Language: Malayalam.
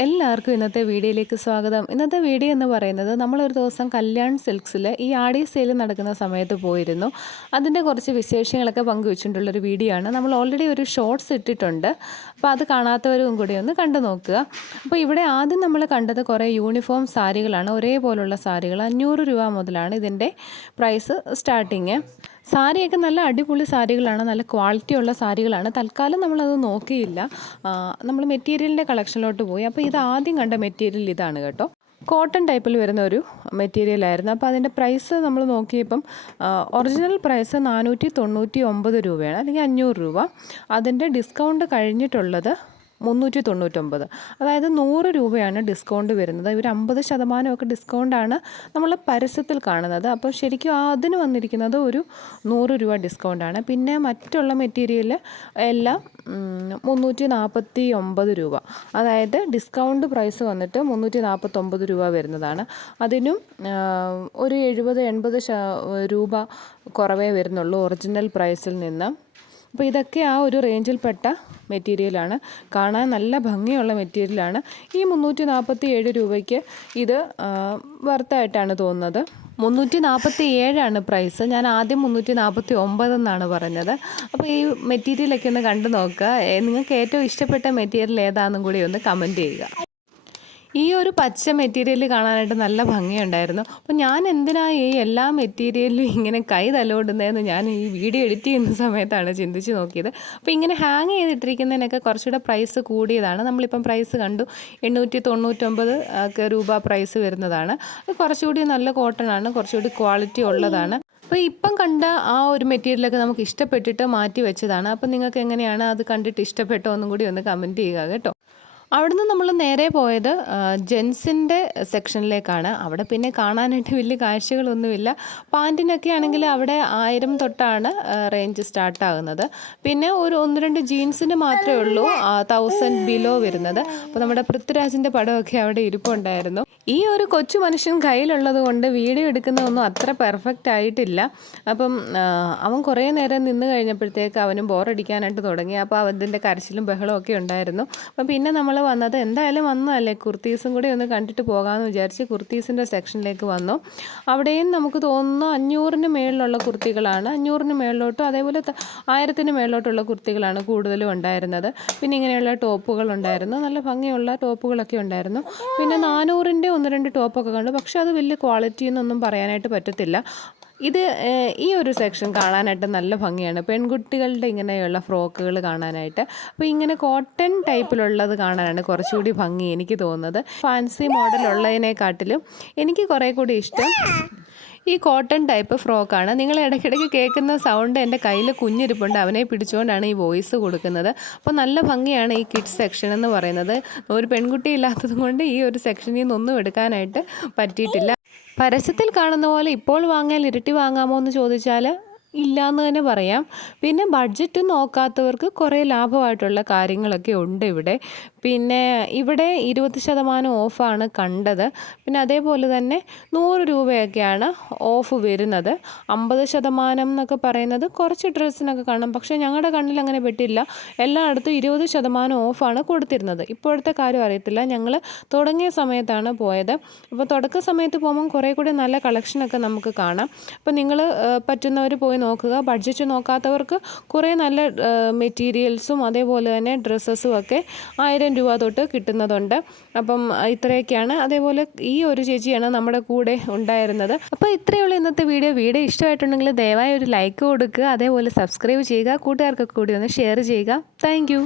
എല്ലാവർക്കും ഇന്നത്തെ വീഡിയോയിലേക്ക് സ്വാഗതം. ഇന്നത്തെ വീഡിയോ എന്ന് പറയുന്നത് നമ്മളൊരു ദിവസം കല്യാൺ സിൽക്സിൽ ഈ ആടി സെയിൽ നടക്കുന്ന സമയത്ത് പോയിരുന്നു. അതിന്റെ കുറച്ച് വിശേഷങ്ങളൊക്കെ പങ്കുവെച്ചിട്ടുള്ളൊരു വീഡിയോ ആണ്. നമ്മൾ ഓൾറെഡി ഒരു ഷോർട്സ് ഇട്ടിട്ടുണ്ട്. അപ്പോൾ അത് കാണാത്തവരും കൂടി ഒന്ന് കണ്ടു നോക്കുക. അപ്പോൾ ഇവിടെ ആദ്യം നമ്മൾ കണ്ടത് കുറേ യൂണിഫോം സാരികളാണ്. ഒരേപോലുള്ള സാരികൾ അഞ്ഞൂറ് രൂപ മുതലാണ് ഇതിന്റെ പ്രൈസ് സ്റ്റാർട്ടിങ് സാരിയൊക്കെ നല്ല അടിപൊളി സാരികളാണ് നല്ല ക്വാളിറ്റി ഉള്ള സാരികളാണ്. തൽക്കാലം നമ്മളത് നോക്കിയില്ല. നമ്മൾ മെറ്റീരിയലിന്റെ കളക്ഷനിലോട്ട് പോയി. അപ്പോൾ ഇത് ആദ്യം കണ്ട മെറ്റീരിയൽ ഇതാണ് കേട്ടോ. കോട്ടൺ ടൈപ്പിൽ വരുന്ന ഒരു മെറ്റീരിയൽ ആയിരുന്നു. അപ്പോൾ അതിന്റെ പ്രൈസ് നമ്മൾ നോക്കിയപ്പം ഒറിജിനൽ പ്രൈസ് നാനൂറ്റി തൊണ്ണൂറ്റി ഒമ്പത് രൂപയാണ് അല്ലെങ്കിൽ അഞ്ഞൂറ് രൂപ. അതിന്റെ ഡിസ്കൗണ്ട് കഴിഞ്ഞിട്ടുള്ളത് മുന്നൂറ്റി തൊണ്ണൂറ്റൊമ്പത് അതായത് നൂറ് രൂപയാണ് ഡിസ്കൗണ്ട് വരുന്നത്. ഇവർ അമ്പത് ശതമാനമൊക്കെ ഡിസ്കൗണ്ടാണ് നമ്മൾ പരസ്യത്തിൽ കാണുന്നത്. അപ്പോൾ ശരിക്കും അതിന് വന്നിരിക്കുന്നത് ഒരു നൂറ് രൂപ ഡിസ്കൗണ്ടാണ് പിന്നെ മറ്റുള്ള മെറ്റീരിയൽ എല്ലാം മുന്നൂറ്റി നാൽപ്പത്തി ഒമ്പത് രൂപ. അതായത് ഡിസ്കൗണ്ട് പ്രൈസ് വന്നിട്ട് മുന്നൂറ്റി നാൽപ്പത്തൊമ്പത് രൂപ വരുന്നതാണ്. അതിനും ഒരു എഴുപത് എൺപത് രൂപ കുറവേ വരുന്നുള്ളൂ. ഒറിജിനൽ പ്രൈസിൽ നിന്ന്. അപ്പോൾ ഇതൊക്കെ ആ ഒരു റേഞ്ചിൽപ്പെട്ട മെറ്റീരിയലാണ്. കാണാൻ നല്ല ഭംഗിയുള്ള മെറ്റീരിയലാണ്. ഈ മുന്നൂറ്റി നാൽപ്പത്തി ഏഴ് രൂപയ്ക്ക് ഇത് വർത്തായിട്ടാണ് തോന്നുന്നത്. മുന്നൂറ്റി നാൽപ്പത്തി ഏഴാണ് പ്രൈസ്. ഞാൻ ആദ്യം മുന്നൂറ്റി നാൽപ്പത്തി ഒമ്പത് എന്നാണ് പറഞ്ഞത്. അപ്പോൾ ഈ മെറ്റീരിയലൊക്കെ ഒന്ന് കണ്ടു നോക്കുക. നിങ്ങൾക്ക് ഏറ്റവും ഇഷ്ടപ്പെട്ട മെറ്റീരിയൽ ഏതാണെന്നും കൂടി ഒന്ന് കമന്റ് ചെയ്യുക. ഈ ഒരു പച്ച മെറ്റീരിയൽ കാണാനായിട്ട് നല്ല ഭംഗിയുണ്ടായിരുന്നു. അപ്പോൾ ഞാൻ എന്തിനാണ് ഈ എല്ലാ മെറ്റീരിയലും ഇങ്ങനെ കൈ തലോടുന്നതെന്ന് ഞാൻ ഈ വീഡിയോ എഡിറ്റ് ചെയ്യുന്ന സമയത്താണ് ചിന്തിച്ച് നോക്കിയത്. അപ്പോൾ ഇങ്ങനെ ഹാങ് ചെയ്തിട്ടിരിക്കുന്നതിനൊക്കെ കുറച്ചുകൂടെ പ്രൈസ് കൂടിയതാണ്. നമ്മളിപ്പം പ്രൈസ് കണ്ടു. എണ്ണൂറ്റി തൊണ്ണൂറ്റൊമ്പത് ഒക്കെ രൂപ പ്രൈസ് വരുന്നതാണ്. കുറച്ചുകൂടി നല്ല കോട്ടൺ ആണ് കുറച്ചുകൂടി ക്വാളിറ്റി ഉള്ളതാണ്. അപ്പോൾ ഇപ്പം കണ്ട ആ ഒരു മെറ്റീരിയലൊക്കെ നമുക്ക് ഇഷ്ടപ്പെട്ടിട്ട് മാറ്റി വെച്ചതാണ്. അപ്പം നിങ്ങൾക്ക് എങ്ങനെയാണ് അത് കണ്ടിട്ട് ഇഷ്ടപ്പെട്ടോ എന്നും കൂടി ഒന്ന് കമന്റ് ചെയ്യുക കേട്ടോ. അവിടുന്ന് നമ്മൾ നേരെ പോയത് ജെൻസിന്റെ സെക്ഷനിലേക്കാണ്. അവിടെ പിന്നെ കാണാനായിട്ട് വലിയ കാഴ്ചകളൊന്നുമില്ല. പാന്റിനൊക്കെ ആണെങ്കിൽ അവിടെ ആയിരം തൊട്ടാണ് റേഞ്ച് സ്റ്റാർട്ടാകുന്നത് പിന്നെ ഒരു ഒന്ന് രണ്ട് ജീൻസിന് മാത്രമേ ഉള്ളൂ തൗസൻഡ് ബിലോ വരുന്നത്. അപ്പോൾ നമ്മുടെ പൃഥ്വിരാജിന്റെ പടമൊക്കെ അവിടെ ഇരിപ്പുണ്ടായിരുന്നു. ഈ ഒരു കൊച്ചു മനുഷ്യൻ കയ്യിലുള്ളത് കൊണ്ട് വീഡിയോ എടുക്കുന്നതൊന്നും അത്ര പെർഫെക്റ്റ് ആയിട്ടില്ല. അപ്പം അവൻ കുറേ നേരം നിന്ന് കഴിഞ്ഞപ്പോഴത്തേക്ക് അവനും ബോറടിക്കാനായിട്ട് തുടങ്ങി. അപ്പോൾ അവന്റെ കരച്ചിലും ബഹളവും ഒക്കെ ഉണ്ടായിരുന്നു. അപ്പം പിന്നെ നമ്മൾ വന്നത് എന്തായാലും വന്നതല്ലേ കുർത്തീസും കൂടി ഒന്ന് കണ്ടിട്ട് പോകാമെന്ന് വിചാരിച്ച് കുർത്തീസിന്റെ സെക്ഷനിലേക്ക് വന്നു. അവിടെയും നമുക്ക് തോന്നുന്നു അഞ്ഞൂറിന് മേളിലുള്ള കുർത്തികളാണ്. അഞ്ഞൂറിന് മേളിലോട്ടും അതേപോലെ ആയിരത്തിന് മേളിലോട്ടുള്ള കുർത്തികളാണ് കൂടുതലും ഉണ്ടായിരുന്നത്. പിന്നെ ഇങ്ങനെയുള്ള ടോപ്പുകൾ ഉണ്ടായിരുന്നു. നല്ല ഭംഗിയുള്ള ടോപ്പുകളൊക്കെ ഉണ്ടായിരുന്നു. പിന്നെ നാനൂറിന്റെ ഒന്ന് രണ്ട് ടോപ്പൊക്കെ കണ്ടു. പക്ഷേ അത് വലിയ ക്വാളിറ്റി എന്നൊന്നും പറയാനായിട്ട് പറ്റത്തില്ല. ഇത് ഈ ഒരു സെക്ഷൻ കാണാനായിട്ട് നല്ല ഭംഗിയാണ്. പെൺകുട്ടികളുടെ ഇങ്ങനെയുള്ള ഫ്രോക്കുകൾ കാണാനായിട്ട്. അപ്പോൾ ഇങ്ങനെ കോട്ടൺ ടൈപ്പിലുള്ളത് കാണാനാണ് കുറച്ചുകൂടി ഭംഗി എനിക്ക് തോന്നുന്നത്. ഫാൻസി മോഡൽ ഉള്ളതിനെക്കാട്ടിലും എനിക്ക് കുറേ കൂടി ഇഷ്ടം ഈ കോട്ടൺ ടൈപ്പ് ഫ്രോക്കാണ് നിങ്ങൾ ഇടയ്ക്കിടയ്ക്ക് കേൾക്കുന്ന സൗണ്ട് എന്റെ കയ്യിൽ കുഞ്ഞിരിപ്പുണ്ട്. അവനെ പിടിച്ചുകൊണ്ടാണ് ഈ വോയിസ് കൊടുക്കുന്നത്. അപ്പോൾ നല്ല ഭംഗിയാണ് ഈ കിഡ്സ് സെക്ഷൻ എന്ന് പറയുന്നത്. ഒരു പെൺകുട്ടി ഇല്ലാത്തത് കൊണ്ട് ഈ ഒരു സെക്ഷനിൽ നിന്നൊന്നും എടുക്കാനായിട്ട് പറ്റിയിട്ടില്ല. പരസ്യത്തിൽ കാണുന്ന പോലെ ഇപ്പോൾ വാങ്ങിയാൽ ഇരട്ടി വാങ്ങാമോ എന്ന് ചോദിച്ചാൽ ഇല്ല എന്ന് തന്നെ പറയാം. പിന്നെ ബഡ്ജറ്റ് നോക്കാത്തവർക്ക് കുറേ ലാഭമായിട്ടുള്ള കാര്യങ്ങളൊക്കെ ഉണ്ട് ഇവിടെ. പിന്നെ ഇവിടെ ഇരുപത് ശതമാനം ഓഫാണ് കണ്ടത്. പിന്നെ അതേപോലെ തന്നെ നൂറ് രൂപയൊക്കെയാണ് ഓഫ് വരുന്നത്. അമ്പത് ശതമാനം എന്നൊക്കെ പറയുന്നത് കുറച്ച് ഡ്രസ്സിനൊക്കെ കാണാം. പക്ഷേ ഞങ്ങളുടെ കണ്ണിൽ അങ്ങനെ പെട്ടില്ല. എല്ലായിടത്തും ഇരുപത് ശതമാനം ഓഫാണ് കൊടുത്തിരുന്നത്. ഇപ്പോഴത്തെ കാര്യം അറിയത്തില്ല. ഞങ്ങൾ തുടങ്ങിയ സമയത്താണ് പോയത്. അപ്പോൾ തുടക്ക സമയത്ത് പോകുമ്പം കുറേ കൂടി നല്ല കളക്ഷനൊക്കെ നമുക്ക് കാണാം. അപ്പോൾ നിങ്ങൾ പറ്റുന്നവർ പോയി നോക്കുക ബഡ്ജറ്റ് നോക്കാത്തവർക്ക് കുറേ നല്ല മെറ്റീരിയൽസും അതേപോലെ തന്നെ ഡ്രസ്സസും ഒക്കെ ആയിരം രൂപ തൊട്ട് കിട്ടുന്നതുണ്ട്. അപ്പം ഇത്രയൊക്കെയാണ്. അതേപോലെ ഈ ഒരു ചേച്ചിയാണ് നമ്മുടെ കൂടെ ഉണ്ടായിരുന്നത്. അപ്പോൾ ഉള്ളൂ ഇന്നത്തെ വീഡിയോ. വീഡിയോ ഇഷ്ടമായിട്ടുണ്ടെങ്കിൽ ദയവായി ഒരു ലൈക്ക് കൊടുക്കുക. അതേപോലെ സബ്സ്ക്രൈബ് ചെയ്യുക. കൂട്ടുകാർക്കൊക്കെ കൂടി ഒന്ന് ഷെയർ ചെയ്യുക. താങ്ക്